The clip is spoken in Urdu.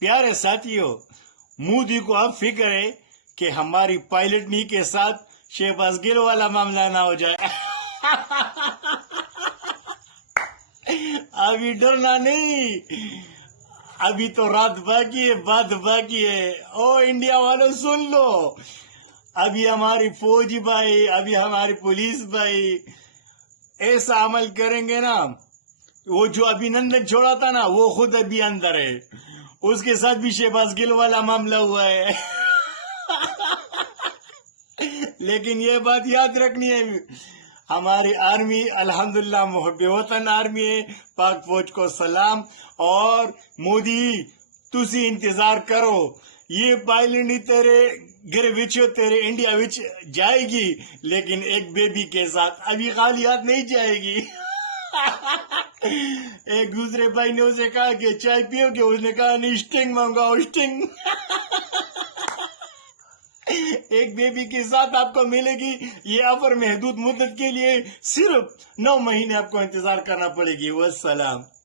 پیارے ساتھیوں، مودی کو اب فکر ہے کہ ہماری پائلٹنی کے ساتھ شہباز گل والا معاملہ نہ ہو جائے۔ ابھی ڈرنا نہیں، ابھی تو رات باقی ہے، بات باقی ہے۔ او انڈیا والوں سن لو، ابھی ہماری فوج بھائی، ابھی ہماری پولیس بھائی ایسا عمل کریں گے نا، وہ جو ابھی نندن چھوڑا تھا نا، وہ خود ابھی اندر ہے، اس کے ساتھ بھی شہباز گل والا معاملہ ہوا ہے۔ لیکن یہ بات یاد رکھنی ہے، ہماری آرمی الحمدللہ محب وطن آرمی ہے، پاک فوج کو سلام۔ اور مودی تسی انتظار کرو، یہ پائلنڈی تیرے گر وچ تیرے انڈیا وچ جائے گی، لیکن ایک بیبی کے ساتھ، ابھی خالی ہاتھ نہیں جائے گی۔ ایک دوسرے بھائی نے اسے کہا کہ چائے پیو گے، اس نے کہا نہیں، اسٹنگ منگاؤ، اسٹنگ۔ ایک بیبی کے ساتھ آپ کو ملے گی، یہ آفر محدود مدت کے لیے، صرف 9 مہینے آپ کو انتظار کرنا پڑے گی۔ والسلام۔